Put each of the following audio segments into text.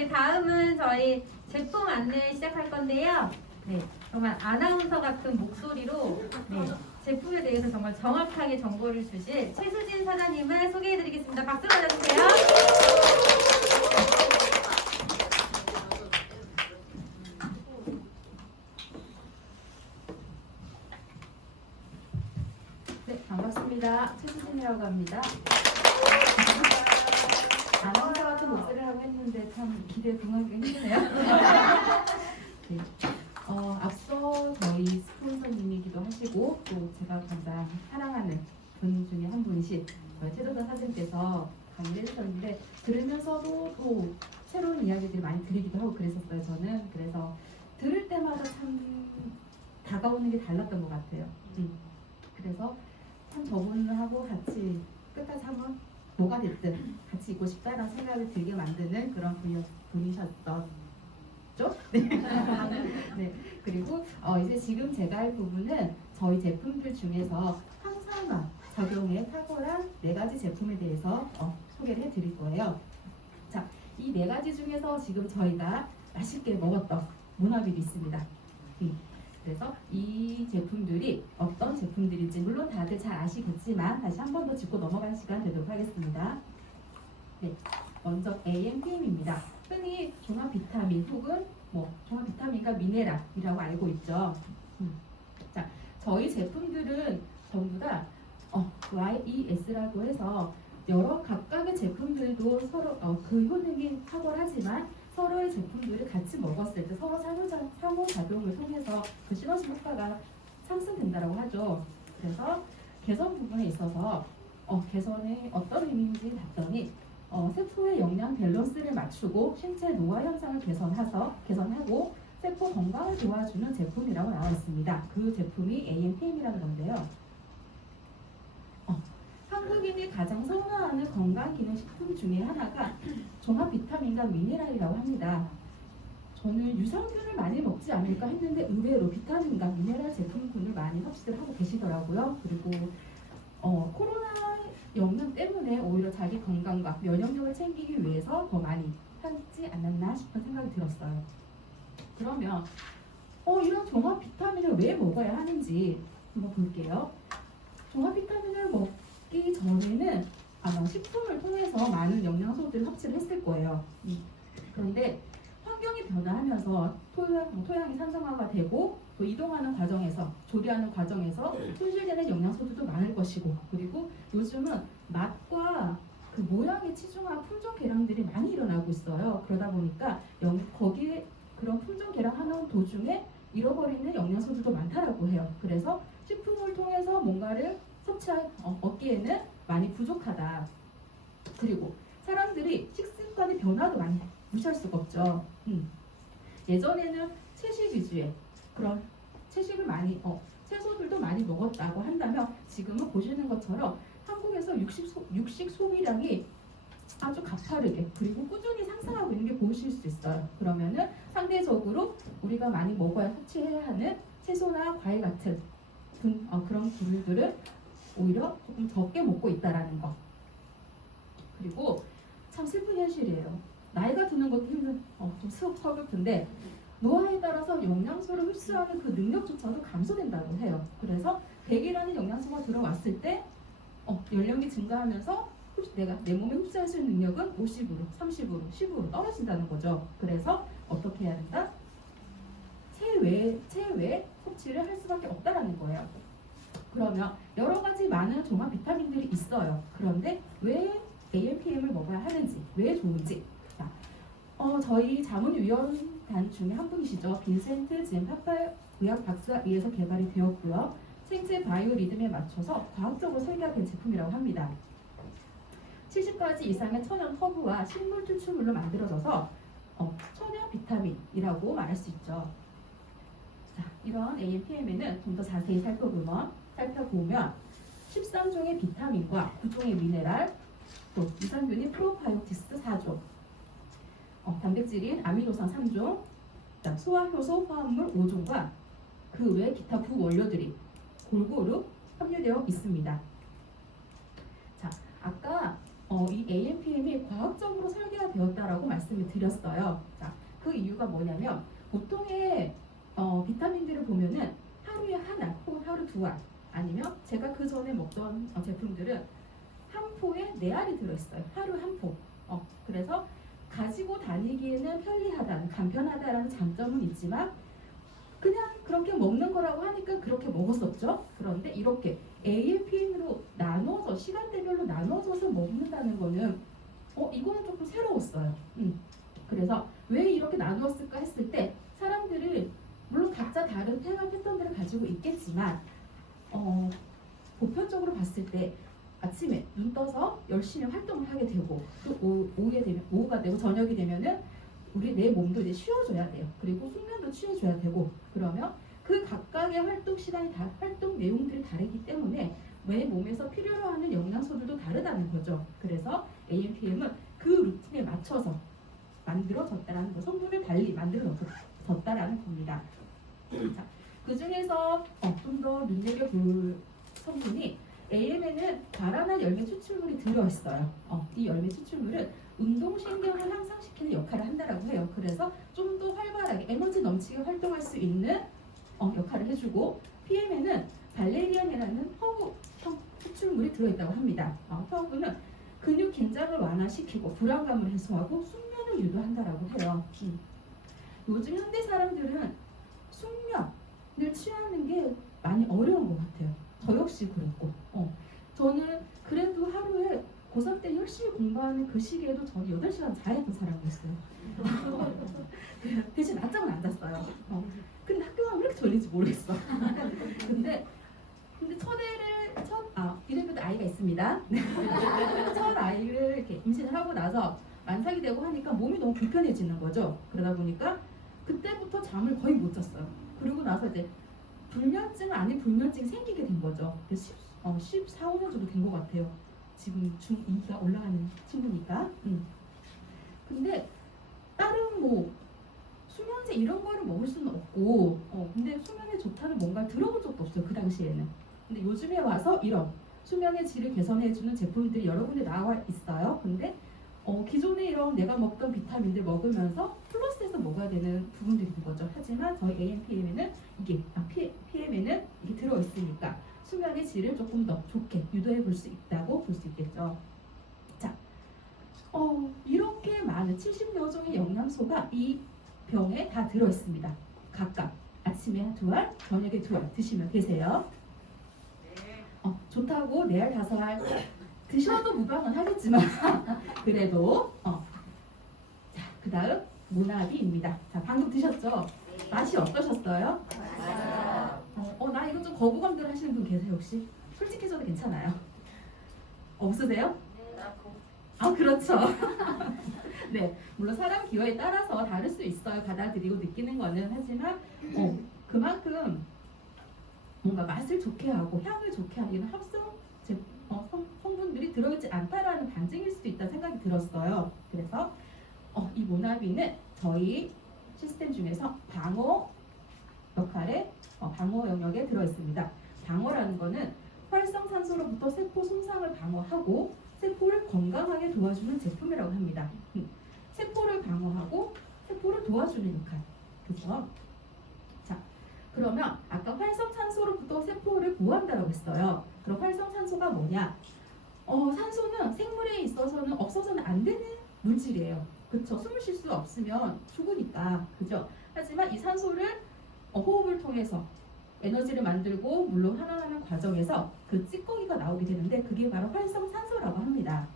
네, 다음은 저희 제품 안내 시작할 건데요. 네, 정말 아나운서 같은 목소리로 네, 제품에 대해서 정말 정확하게 정보를 주실 최수진 사장님을 소개해드리겠습니다. 박수 받아주세요. 네, 반갑습니다. 최수진이라고 합니다. 아나운서 같은 목소리를 하고 했는데 참 기대에 부응하기가 힘드네요. 네. 앞서 저희 스폰서님이기도 하시고 또 제가 가장 사랑하는 분 중에 한 분이신 저희 최도선 사장님께서 강의를 해주셨는데 들으면서도 또 새로운 이야기들을 많이 드리기도 하고 그랬었어요. 저는 그래서 들을 때마다 참 다가오는 게 달랐던 것 같아요. 그래서 참 저분하고 같이 끝까지 한번 뭐가 됐든 같이 있고 싶다라는 생각을 들게 만드는 그런 분이셨죠. 네. 네. 그리고 이제 지금 제가 할 부분은 저희 제품들 중에서 항산화 작용에 탁월한 4가지 제품에 대해서 소개를 해드릴 거예요. 자, 이 4가지 중에서 지금 저희가 맛있게 먹었던 모나빌이 있습니다. 그래서 이 제품들이 어떤 제품들인지 물론 다들 잘 아시겠지만 다시 한 번 더 짚고 넘어가는 시간 되도록 하겠습니다. 네, 먼저 AMPM입니다. 흔히 종합 비타민 혹은 종합 비타민과 미네랄이라고 알고 있죠. 자, 저희 제품들은 전부 다 YES라고 해서 여러 각각의 제품들도 서로 그 효능이 탁월하지만 서로의 제품들을 같이 먹었을 때 서로 상호작용을 통해서 그 시너지 효과가 상승된다고 하죠. 그래서 개선 부분에 있어서 개선이 어떤 의미인지 봤더니 세포의 영양 밸런스를 맞추고 신체 노화 현상을 개선하고 세포 건강을 도와주는 제품이라고 나와 있습니다. 그 제품이 AMPM이라는 건데요. 한국인이 가장 선호하는 건강기능식품 중에 하나가 종합 비타민과 미네랄이라고 합니다. 저는 유산균을 많이 먹지 않을까 했는데 의외로 비타민과 미네랄 제품군을 많이 섭취를 하고 계시더라고요. 그리고 코로나 영향 때문에 오히려 자기 건강과 면역력을 챙기기 위해서 더 많이 하지 않았나 싶은 생각이 들었어요. 그러면 이런 종합 비타민을 왜 먹어야 하는지 한번 볼게요. 종합 비타민을 먹기 전에는 아마 식품을 통해서 많은 영양소들을 섭취를 했을 거예요. 그런데 환경이 변화하면서 토양이 산성화가 되고 또 이동하는 과정에서 조리하는 과정에서 손실되는 영양소들도 많을 것이고 그리고 요즘은 맛과 그 모양에 치중한 품종 개량들이 많이 일어나고 있어요. 그러다 보니까 거기에 그런 품종 개량하는 도중에 잃어버리는 영양소들도 많다라고 해요. 그래서 식품을 통해서 뭔가를 얻기에는 많이 부족하다. 그리고 사람들이 식습관의 변화도 많이 무시할 수가 없죠. 예전에는 채식 위주의 그런 채식을 많이 채소들도 많이 먹었다고 한다면 지금은 보시는 것처럼 한국에서 육식 소비량이 아주 가파르게 그리고 꾸준히 상승하고 있는 게 보이실 수 있어요. 그러면은 상대적으로 우리가 많이 먹어야 섭취해야 하는 채소나 과일 같은 그런 부류들을 오히려 조금 적게 먹고 있다라는 거. 그리고 참 슬픈 현실이에요. 나이가 드는 것도 좀 서글픈데 노화에 따라서 영양소를 흡수하는 그 능력조차도 감소된다고 해요. 그래서 100이라는 영양소가 들어왔을 때 연령이 증가하면서 내가 내 몸에 흡수할 수 있는 능력은 50으로, 30으로, 10으로 떨어진다는 거죠. 그래서 어떻게 해야 된다? 체외 섭취를 할 수밖에 없다라는 거예요. 그러면 여러 가지 많은 종합 비타민들이 있어요. 그런데 왜 AMPM을 먹어야 하는지, 왜 좋은지. 자, 저희 자문위원단 중에 한 분이시죠. 빈센트 진 파파 의학 박사에 의해서 개발이 되었고요. 생체 바이오 리듬에 맞춰서 과학적으로 설계된 제품이라고 합니다. 70가지 이상의 천연 허브와 식물 추출물로 만들어져서 천연 비타민이라고 말할 수 있죠. 자, 이런 AMPM에는 좀 더 자세히 살펴보면 13종의 비타민과 9종의 미네랄, 또 유산균인 프로바이오틱스 4종, 단백질인 아미노산 3종, 소화효소 화합물 5종과 그 외 기타 부원료들이 골고루 함유되어 있습니다. 자, 아까 이 AMPM이 과학적으로 설계되었다라고 말씀을 드렸어요. 자, 그 이유가 뭐냐면 보통의 비타민들을 보면은 하루에 한 알 혹은 하루 두 알, 아니면 제가 그 전에 먹던 제품들은 한 포에 네 알이 들어있어요. 하루 한 포. 그래서 가지고 다니기에는 편리하다는, 간편하다라는 장점은 있지만 그냥 그렇게 먹는 거라고 하니까 그렇게 먹었었죠. 그런데 이렇게 AMPM으로 나눠서, 시간대별로 나눠져서 먹는다는 거는 이거는 조금 새로웠어요. 그래서 왜 이렇게 나누었을까 했을 때 사람들은 물론 각자 다른 생활 패턴들을 가지고 있겠지만 보편적으로 봤을 때 아침에 눈 떠서 열심히 활동을 하게 되고 또 오후가 되고 저녁이 되면은 우리 내 몸도 이제 쉬어줘야 돼요. 그리고 숙면도 취해줘야 되고, 그러면 그 각각의 활동 시간이 활동 내용들이 다르기 때문에 내 몸에서 필요로 하는 영양소들도 다르다는 거죠. 그래서 AMPM은 그 루틴에 맞춰서 만들어졌다라는 거, 성분을 달리 만들어졌다라는 겁니다. 자, 그 중에서 좀 더 눈여겨볼 성분이 AM에는 과란한 열매 추출물이 들어있어요. 이 열매 추출물은 운동신경을 향상시키는 역할을 한다라고 해요. 그래서 좀 더 활발하게 에너지 넘치게 활동할 수 있는 역할을 해주고, PM에는 발레리안이라는 허브형 추출물이 들어있다고 합니다. 허브는 근육 긴장을 완화시키고 불안감을 해소하고 숙면을 유도한다라고 해요. 요즘 현대 사람들은 숙면을 취하는 게 많이 어려운 것 같아요. 저 역시 그랬고, 저는 그래도 하루에 고3 때 열심히 공부하는 그 시기에도 저는 8시간 자야 했던 사람이었어요. 대신 낮잠은 안 잤어요. 근데 학교 가면 왜 이렇게 졸린지 모르겠어. 근데 이래봬도 아이가 있습니다. 첫 아이를 이렇게 임신을 하고 나서 만삭이 되고 하니까 몸이 너무 불편해지는 거죠. 그러다 보니까 그때부터 잠을 거의 못 잤어요. 그리고 나서 이제 불면증 아닌 불면증이 생기게 된 거죠. 14, 15년 정도 된 것 같아요. 지금 중2가 올라가는 친구니까. 근데 다른 뭐 수면제 이런 거를 먹을 수는 없고, 근데 수면에 좋다는 뭔가 들어본 적도 없어요. 그 당시에는. 근데 요즘에 와서 이런 수면의 질을 개선해주는 제품들이 여러 군데 나와 있어요. 근데 기존에 이런 내가 먹던 비타민들 먹으면서 플러스해서 먹어야 되는 부분들이 있는 거죠. 하지만 저희 AMPM에는 PM에는 이게 들어있으니까 수면의 질을 조금 더 좋게 유도해 볼 수 있다고 볼 수 있겠죠. 자, 이렇게 많은 70여 종의 영양소가 이 병에 다 들어있습니다. 각각 아침에 2알, 저녁에 2알 드시면 되세요. 좋다고 4알, 5알 드셔도 무방은 하겠지만 그래도 자, 그 다음 모나비입니다. 자, 방금 드셨죠? 맛이 어떠셨어요? 나 이거 좀 거부감들 하시는 분 계세요 혹시? 솔직해져도 괜찮아요. 없으세요? 그렇죠. 네, 물론 사람 기호에 따라서 다를 수 있어요. 받아들이고 느끼는 거는. 하지만 그만큼 뭔가 맛을 좋게 하고 향을 좋게 하기는 성분들이 들어있지 않다라는 반증일 수도 있다는 생각이 들었어요. 그래서 이 모나비는 저희 시스템 중에서 방어 역할에 방어 영역에 들어있습니다. 방어라는 거는 활성산소로부터 세포 손상을 방어하고 세포를 건강하게 도와주는 제품이라고 합니다. 세포를 방어하고 세포를 도와주는 역할. 그죠? 자, 그러면 아까 활성산소로부터 세포를 보호한다고 했어요. 그럼 활성산소가 뭐냐? 산소는 생물에 있어서는 없어서는 안 되는 물질이에요. 그쵸? 숨을 쉴 수 없으면 죽으니까. 그죠? 하지만 이 산소를 호흡을 통해서 에너지를 만들고 물론 환원하는 과정에서 그 찌꺼기가 나오게 되는데 그게 바로 활성산소라고 합니다.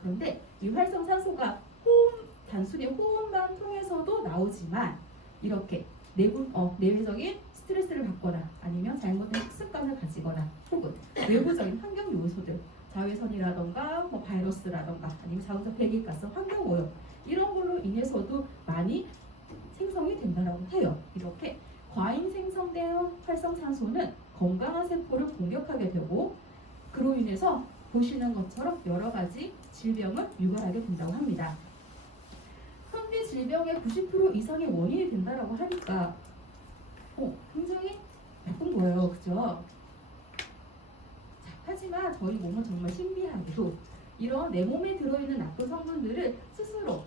그런데 이 활성산소가 단순히 호흡만 통해서도 나오지만 이렇게 내외적인 스트레스를 받거나 아니면 잘못된 식습관을 가지거나 혹은 외부적인 환경 요소들, 자외선이라던가 바이러스라던가 아니면 자동차 배기가스, 환경 오염 이런 걸로 인해서도 많이 생성이 된다고 해요. 이렇게 과잉 생성된 활성산소는 건강한 세포를 공격하게 되고 그로 인해서 보시는 것처럼 여러 가지 질병을 유발하게 된다고 합니다. 현대 질병의 90% 이상의 원인이 된다고 하니까 굉장히 나쁜 거예요. 그죠? 자, 하지만 저희 몸은 정말 신비하게도 이런 내 몸에 들어있는 나쁜 성분들을 스스로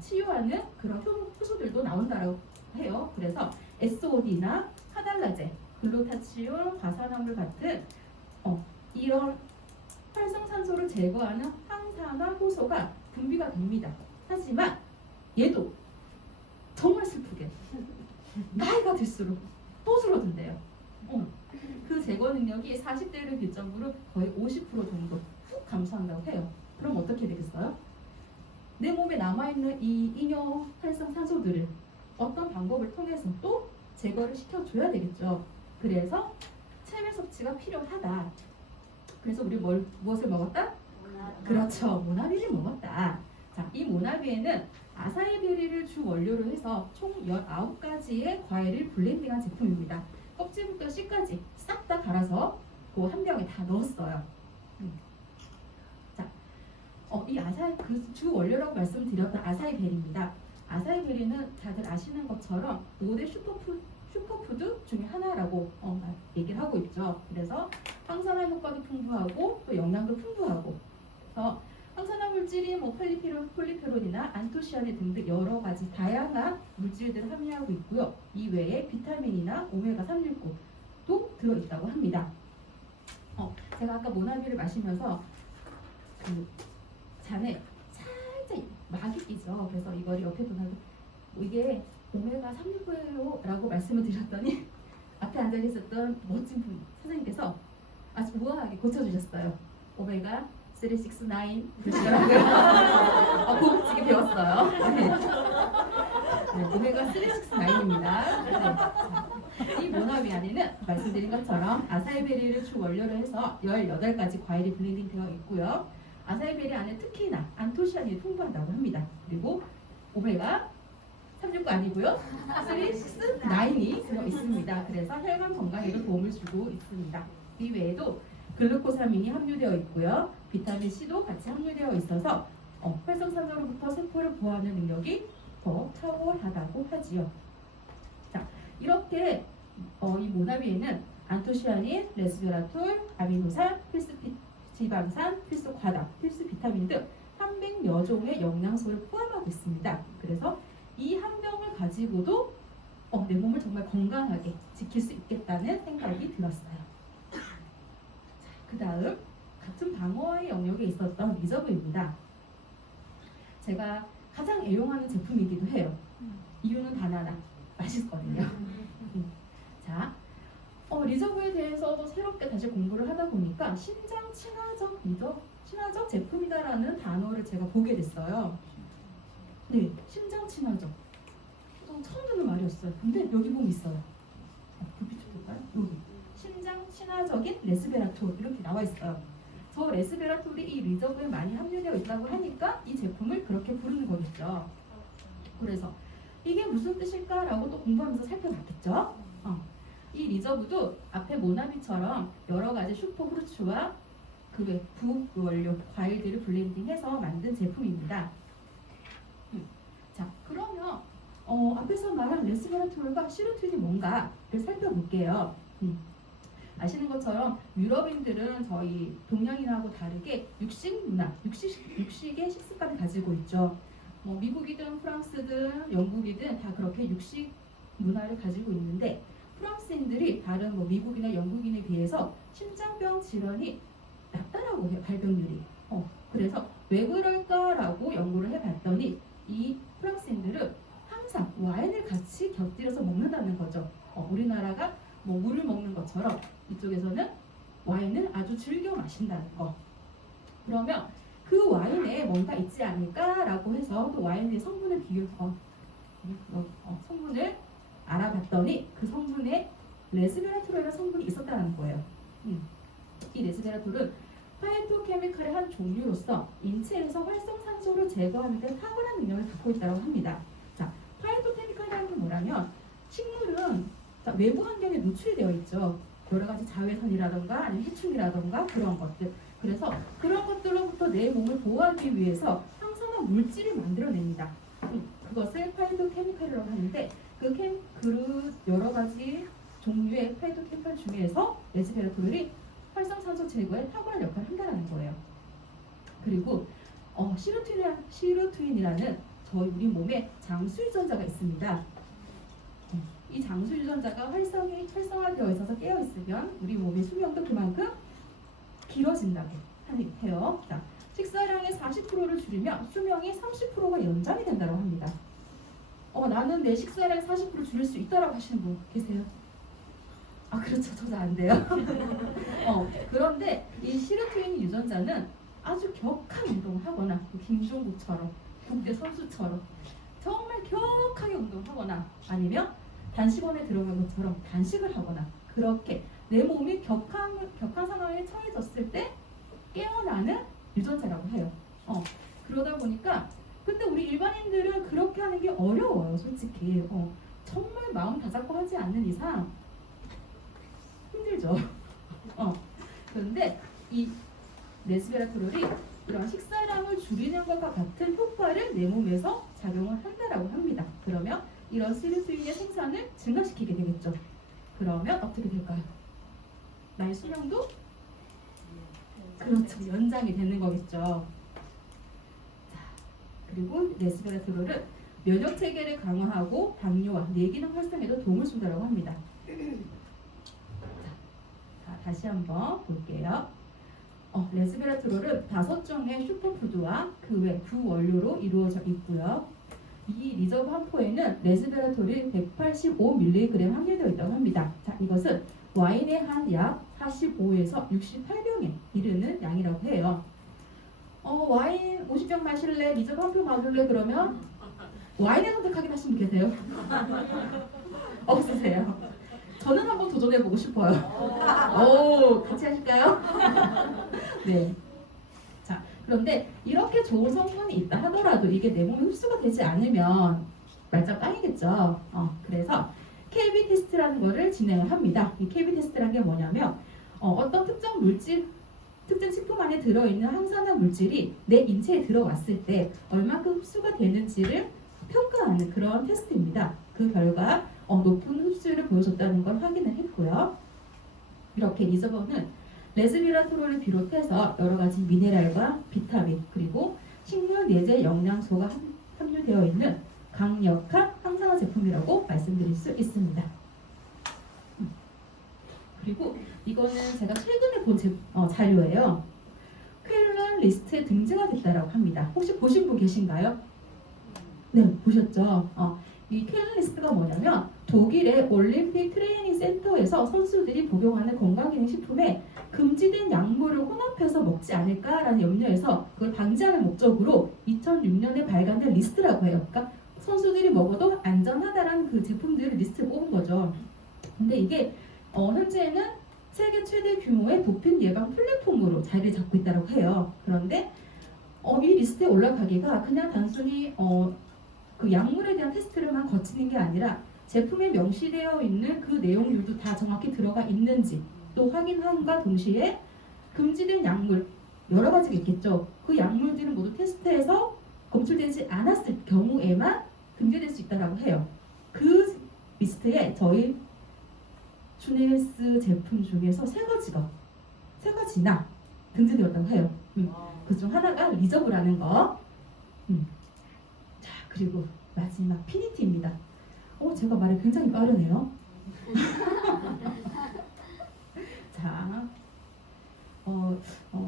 치유하는 그런 효소들도 나온다고 해요. 그래서 SOD나 카달라제, 글루타치온, 과산화물 같은 이런 활성산소를 제거하는 항산화 효소가 분비가 됩니다. 하지만 얘도 정말 슬프게 나이가 들수록 또 줄어든대요. 그 제거 능력이 40대를 기점으로 거의 50% 정도 훅 감소한다고 해요. 그럼 어떻게 되겠어요? 내 몸에 남아있는 이 잉여 활성산소들을 어떤 방법을 통해서 또 제거를 시켜줘야 되겠죠. 그래서 체외 섭취가 필요하다. 그래서 우리 무엇을 먹었다? 그렇죠. 모나비를 먹었다. 자, 이 모나비에는 아사이베리를 주 원료로 해서 총 19가지의 과일을 블렌딩한 제품입니다. 껍질부터 씨까지 싹 다 갈아서 그 한 병에 다 넣었어요. 자, 이 그 주 원료라고 말씀드렸던 아사이베리입니다. 아사이베리는 다들 아시는 것처럼 5대 슈퍼푸드 중에 하나라고 얘기를 하고 있죠. 그래서 항산화 효과도 풍부하고 또 영양도 풍부하고, 그래서 항산화 물질이 폴리페롤이나 안토시아닌 등등 여러 가지 다양한 물질들을 함유하고 있고요. 이외에 비타민이나 오메가 369도 들어있다고 합니다. 제가 아까 모나비를 마시면서 그 잔에 살짝 막이 끼죠. 그래서 이걸 옆에 분하고 이게 오메가 369예요 라고 말씀을 드렸더니 앞에 앉아 계셨던 멋진 분 선생님께서 아주 우아하게 고쳐주셨어요. 오메가 369 드시라고요. 고급지게 배웠어요. 네, 오메가 369입니다. 이 모나비 안에는 말씀드린 것처럼 아사이베리를 주 원료로 해서 18가지 과일이 블렌딩 되어 있고요. 아사이베리 안에 특히나 안토시아닌이 풍부하다고 합니다. 그리고 오메가 369 아니고요. 369이 들어 있습니다. 그래서 혈관 건강에도 도움을 주고 있습니다. 이 외에도 글루코사민이 함유되어 있고요. 비타민 C도 같이 함유되어 있어서 활성산소로부터 세포를 보호하는 능력이 더 탁월하다고 하지요. 자, 이렇게 이 모나비에는 안토시아닌, 레스베라톨, 아미노산, 필수 지방산, 필수 과당, 필수 비타민 등 300여 종의 영양소를 포함하고 있습니다. 그래서 이 한 병을 가지고도 내 몸을 정말 건강하게 지킬 수 있겠다는 생각이 들었어요. 자, 그 다음 같은 방어의 영역에 있었던 리저브입니다. 제가 가장 애용하는 제품이기도 해요. 이유는 단 하나, 맛있거든요. 자, 리저브에 대해서도 새롭게 다시 공부를 하다 보니까 신장 친화적 제품이다라는 단어를 제가 보게 됐어요. 네, 심장 친화적. 처음 듣는 말이었어요. 근데 여기 보면 있어요. 불빛 볼까요? 여기. 심장 친화적인 레스베라톨 이렇게 나와 있어요. 저 레스베라톨이 이 리저브에 많이 함유되어 있다고 하니까 이 제품을 그렇게 부르는 거겠죠. 그래서 이게 무슨 뜻일까라고 또 공부하면서 살펴봤겠죠. 이 리저브도 앞에 모나비처럼 여러 가지 슈퍼프루츠와 그 부원료 과일들을 블렌딩해서 만든 제품입니다. 자, 그러면 앞에서 말한 레스베라톨과 시루틴이 뭔가를 살펴볼게요. 아시는 것처럼 유럽인들은 저희 동양인하고 다르게 육식 문화, 육식의 식습관을 가지고 있죠. 미국이든 프랑스든 영국이든 다 그렇게 육식 문화를 가지고 있는데 프랑스인들이 다른 미국이나 영국인에 비해서 심장병 질환이 낮다라고 해요. 발병률이. 그래서 왜 그럴까라고 연구를 해봤더니 이 프랑스인들은 항상 와인을 같이 곁들여서 먹는다는 거죠. 우리나라가 물을 먹는 것처럼 이쪽에서는 와인을 아주 즐겨 마신다는 거. 그러면 그 와인에 뭔가 있지 않을까라고 해서 또 와인의 성분을 성분을 알아봤더니 그 성분에 레스베라톨이라는 성분이 있었다는 거예요. 이 레스베라톨은 파이토케미칼의 한 종류로서 인체에서 활성산소를 제거하는 데 탁월한 능력을 갖고 있다고 합니다. 자, 파이토케미칼이라는 게 뭐냐면 식물은 외부 환경에 노출이 되어 있죠. 여러 가지 자외선이라던가 아니면 해충이라던가 그런 것들. 그래서 그런 것들로부터 내 몸을 보호하기 위해서 항산화 물질을 만들어냅니다. 그것을 파이토케미칼이라고 하는데 그 여러 가지 종류의 파이토케미칼 중에서 레스베라톨이 활성산소 제거에 탁월한 역할을 한다는 거예요. 그리고 시루트윈이라는 저희 우리 몸에 장수 유전자가 있습니다. 이 장수 유전자가 활성화되어 있어서 깨어 있으면 우리 몸의 수명도 그만큼 길어진다고 해요. 자, 식사량의 40%를 줄이면 수명이 30%가 연장이 된다고 합니다. 나는 내 식사량 40% 줄일 수 있다라고 하시는 분 계세요? 아, 그렇죠. 저도 안 돼요. 그런데 이 시루트윈 유전자는 아주 격한 운동을 하거나 김종국처럼 국대 선수처럼 정말 격하게 운동하거나 아니면 단식원에 들어간 것처럼 단식을 하거나 그렇게 내 몸이 격한 상황에 처해졌을 때 깨어나는 유전자라고 해요. 그러다 보니까 근데 우리 일반인들은 그렇게 하는 게 어려워요, 솔직히. 정말 마음 다잡고 하지 않는 이상 힘들죠. 그런데 이 레스베라트롤이 이런 식사량을 줄이는 것과 같은 효과를 내 몸에서 작용을 한다라고 합니다. 그러면 이런 시루트윈의 생산을 증가시키게 되겠죠. 그러면 어떻게 될까요? 나의 수명도 그렇죠, 연장이 되는 거겠죠. 자, 그리고 레스베라트롤은 면역 체계를 강화하고 당뇨와 뇌기능 활성에도 도움을 준다고 합니다. 자, 다시 한번 볼게요. 레스베라트롤은 5종의 슈퍼푸드와 그 외 부원료로 이루어져 있고요. 이 리저브 한 포에는 레스베라톨이 185mg 함유되어 있다고 합니다. 자, 이것은 와인의 한 약 45에서 68병에 이르는 양이라고 해요. 와인 50병 마실래? 리저브 한 포 마실래? 그러면 와인에 선택하긴 하신 분 계세요? 없으세요? 저는 한번 도전해보고 싶어요. 같이 하실까요? 네. 자, 그런데 이렇게 좋은 성분이 있다 하더라도 이게 내 몸에 흡수가 되지 않으면 말짱 깡이겠죠. 그래서 KB 테스트라는 거를 진행을 합니다. 이 KB 테스트라는 게 뭐냐면 어떤 특정 식품 안에 들어있는 항산화 물질이 내 인체에 들어왔을 때 얼마큼 흡수가 되는지를 평가하는 그런 테스트입니다. 그 결과 높은 흡수율을 보여줬다는 걸 확인을 했고요. 이렇게 리저버는 레스베라트롤을 비롯해서 여러 가지 미네랄과 비타민 그리고 식물 내재 영양소가 함유되어 있는 강력한 항산화 제품이라고 말씀드릴 수 있습니다. 그리고 이거는 제가 최근에 본 자료예요. 쾰런 리스트에 등재가 됐다고 합니다. 혹시 보신 분 계신가요? 네, 보셨죠? 이 쾰런 리스트가 뭐냐면 독일의 올림픽 트레이닝 센터에서 선수들이 복용하는 건강기능식품에 금지된 약물을 혼합해서 먹지 않을까라는 염려에서 그걸 방지하는 목적으로 2006년에 발간된 리스트라고 해요. 그러니까 선수들이 먹어도 안전하다라는 그 제품들을 리스트에 뽑은 거죠. 근데 이게 현재는 세계 최대 규모의 도핑 예방 플랫폼으로 자리를 잡고 있다고 해요. 그런데 이 리스트에 올라가기가 그냥 단순히 그 약물에 대한 테스트를만 거치는 게 아니라 제품에 명시되어 있는 그 내용들도 다 정확히 들어가 있는지 또 확인함과 동시에 금지된 약물 여러 가지가 있겠죠. 그 약물들은 모두 테스트에서 검출되지 않았을 경우에만 금지될 수 있다고 해요. 그 리스트에 저희 주네스 제품 중에서 세 가지나 등재되었다고 해요. 그중 하나가 리저브라는 거. 자, 그리고 마지막 피니티입니다. 제가 말이 굉장히 빠르네요. 자,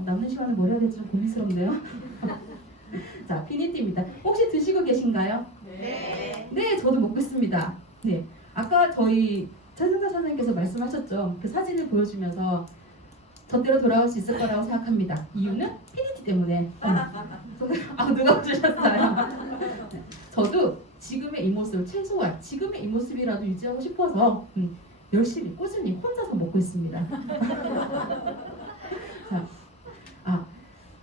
남는 시간에 뭘 해야 될지 좀 고민스럽네요. 자, 피니티입니다. 혹시 드시고 계신가요? 네. 네, 저도 먹고 있습니다. 네, 아까 저희 최승자 선생님께서 말씀하셨죠. 그 사진을 보여주면서 저대로 돌아올 수 있을 거라고 생각합니다. 이유는 피니티 때문에. 누가 주셨어요? 네, 저도 지금의 이 모습, 최소한 지금의 이 모습이라도 유지하고 싶어서 열심히 꾸준히 혼자서 먹고 있습니다. 자,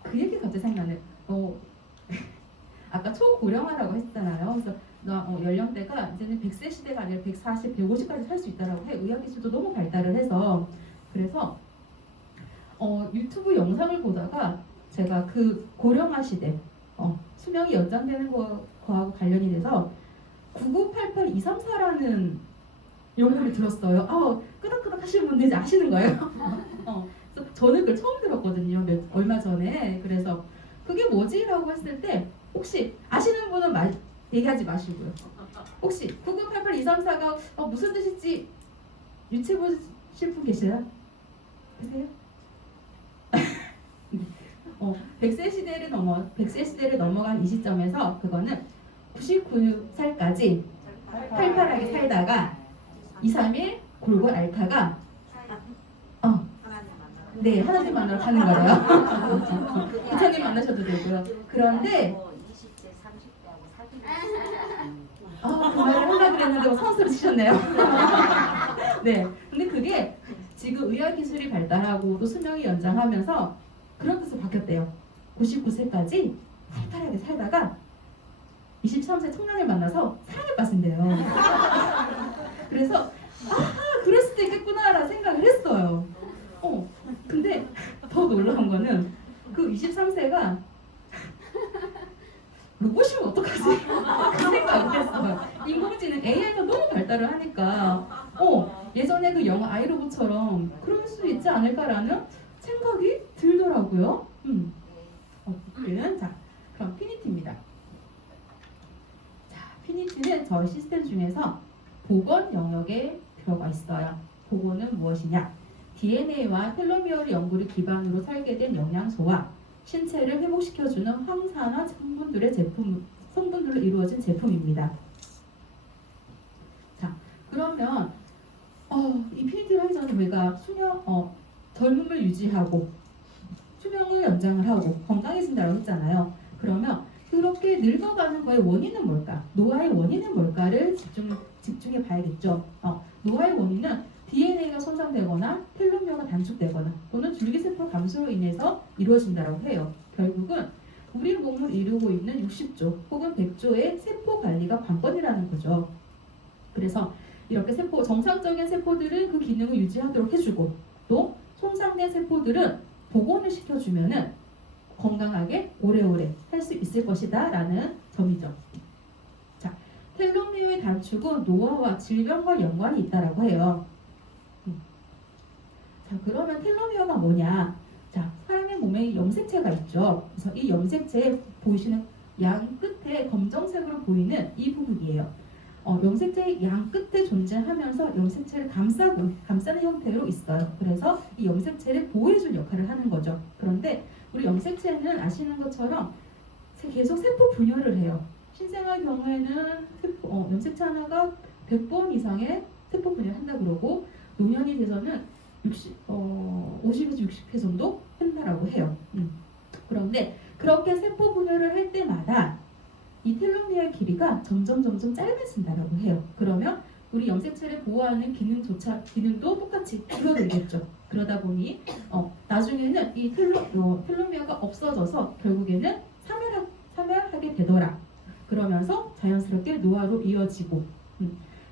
그 얘기 갑자기 생각나네. 아까 초고령화라고 했잖아요. 그래서 연령대가 이제는 100세 시대가 아니라 140, 150까지 살 수 있다라고 해. 의학기술도 너무 발달을 해서. 그래서 유튜브 영상을 보다가 제가 그 고령화 시대, 수명이 연장되는 거하고 관련이 돼서 9988234라는 용어를 들었어요. 끄덕끄덕 하시는 분들 이제 아시는 거예요. 그래서 저는 그걸 처음 들었거든요. 얼마 전에. 그래서 그게 뭐지라고 했을 때 혹시 아시는 분은 얘기하지 마시고요. 혹시 9988-234가 무슨 뜻일지 유추해 보실 분 계세요? 100세 시대를 넘어간 이 시점에서 그거는 99살까지 팔팔하게 살다가 2, 3일 골고 앓다가 네, 하나님 만나러 가는 거래요. 부처님 만나셔도 되고요. 그런데 20대, 30대하고 사귀는 그 말을 하려고 그랬는데 선수를 치셨네요. 네, 근데 그게 지금 의학 기술이 발달하고 또 수명이 연장하면서 그런 뜻으로 바뀌었대요. 99세까지 살팔하게 살다가 23세 청년을 만나서 사랑에 빠진대요. 그래서 그럴 수도 있겠구나라는 생각을 했어요. 근데 더 놀라운 거는 그 23세가 로봇이면 어떡하지? 그 생각을 했어요. 인공지능 AI가 너무 발달을 하니까 예전에 그 영화 아이로봇처럼 그럴 수 있지 않을까라는 생각이 들더라고요. 자, 그럼 피니티입니다. 자, 피니티는 저희 시스템 중에서 보건 영역에 들어가 있어요. 보건은 무엇이냐? DNA와 텔로미어를 연구를 기반으로 설계된 영양소와 신체를 회복시켜주는 황산화 성분들로 이루어진 제품입니다. 자, 그러면 이 피니티를 하기 전에 우리가 젊음을 유지하고 수명을 연장을 하고 건강해진다고 했잖아요. 그러면 그렇게 늙어가는 거의 원인은 뭘까? 노화의 원인은 뭘까를 집중해 봐야겠죠. 노화의 원인은 DNA가 손상되거나 텔로미어가 단축되거나 또는 줄기세포 감소로 인해서 이루어진다고 해요. 결국은 우리 몸을 이루고 있는 60조 혹은 100조의 세포 관리가 관건이라는 거죠. 그래서 이렇게 정상적인 세포들은 그 기능을 유지하도록 해주고 또 손상된 세포들은 복원을 시켜주면은 건강하게 오래오래 할 수 있을 것이다 라는 점이죠. 자, 텔로미어의 단축은 노화와 질병과 연관이 있다라고 해요. 자, 그러면 텔로미어가 뭐냐? 자, 사람의 몸에 염색체가 있죠. 그래서 이 염색체에 보이시는 양 끝에 검정색으로 보이는 이 부분이에요. 염색체의 양 끝에 존재하면서 염색체를 감싸는 형태로 있어요. 그래서 이 염색체를 보호해줄 역할을 하는 거죠. 그런데 우리 염색체는 아시는 것처럼 계속 세포 분열을 해요. 신생아의 경우에는 염색체 하나가 100번 이상의 세포 분열을 한다 그러고 노년이 돼서는 50에서 60회 정도 한다라고 해요. 그런데 그렇게 세포 분열을 할 때마다 이 텔로미어의 길이가 점점 짧아진다라고 해요. 그러면 우리 염색체를 보호하는 기능도 똑같이 줄어들겠죠. 그러다 보니 나중에는 이 텔로미어가 없어져서 결국에는 사멸하게 되더라. 그러면서 자연스럽게 노화로 이어지고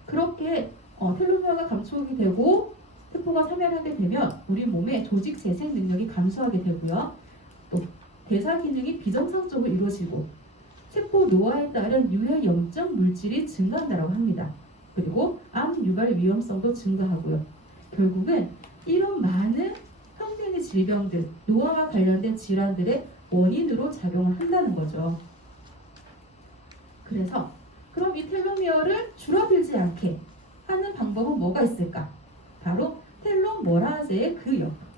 그렇게 텔로미어가 감축이 되고 세포가 사멸하게 되면 우리 몸의 조직 재생 능력이 감소하게 되고요. 또 대사 기능이 비정상적으로 이루어지고 세포 노화에 따른 유해염증 물질이 증가한다고 합니다. 그리고 암 유발 위험성도 증가하고요. 결국은 이런 많은 형태의 질병들, 노화와 관련된 질환들의 원인으로 작용을 한다는 거죠. 그래서 그럼 이 텔로미어를 줄어들지 않게 하는 방법은 뭐가 있을까? 바로 텔로머라제의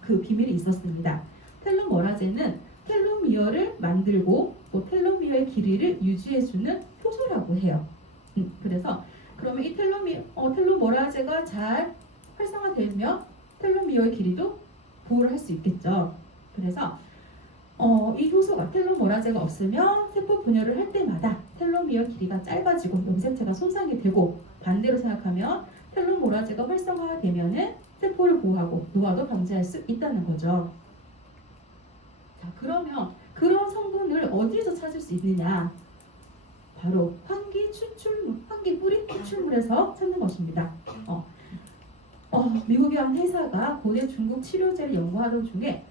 그 비밀이 있었습니다. 텔로머라제는 텔로미어를 만들고 또 텔로미어의 길이를 유지해주는 효소라고 해요. 그래서 그러면 이 텔로머라제가 잘 활성화되면 텔로미어의 길이도 보호를 할 수 있겠죠. 그래서 이 효소가 텔로머라제가 없으면 세포 분열을 할 때마다 텔로미어 길이가 짧아지고 염색체가 손상이 되고 반대로 생각하면 텔로머라제가 활성화되면은 세포를 보호하고 노화도 방지할 수 있다는 거죠. 자, 그러면 그런 성분을 어디에서 찾을 수 있느냐? 바로 환기 뿌리 추출물에서 찾는 것입니다. 미국의 한 회사가 고대 중국 치료제를 연구하던 중에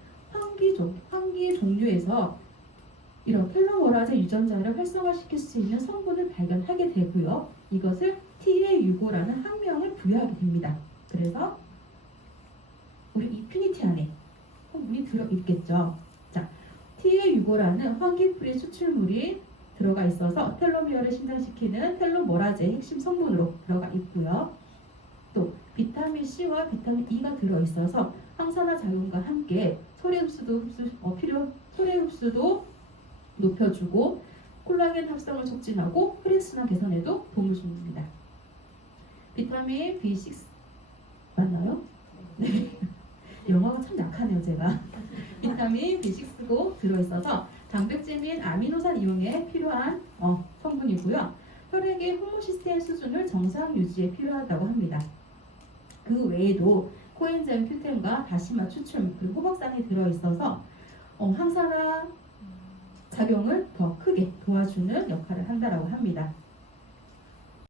환기 종류에서 이런 텔로머라제 유전자를 활성화시킬 수 있는 성분을 발견하게 되고요. 이것을 TA6호라는 학명을 부여하게 됩니다. 그래서 우리 이 피니티 안에 성분이 들어있겠죠. 자, TA6호라는 환기프리 추출물이 들어가 있어서 텔로미어를 신장시키는 텔로모라제의 핵심 성분으로 들어가 있고요. 또 비타민 C와 비타민 E가 들어있어서 항산화 작용과 함께 소리 흡수도 높여주고 콜라겐 합성을 촉진하고 혈액순환 개선에도 도움을 줍니다. 비타민 B6 맞나요? 네. 영어가 참 약하네요, 제가. 비타민 B6도 들어있어서 단백질 및 아미노산 이용에 필요한 성분이고요. 혈액의 호모시스테인 수준을 정상 유지에 필요하다고 합니다. 그 외에도 코엔자임 Q10과 다시마 추출물 그리고 호박산이 들어있어서 항산화 작용을 더 크게 도와주는 역할을 한다고 합니다.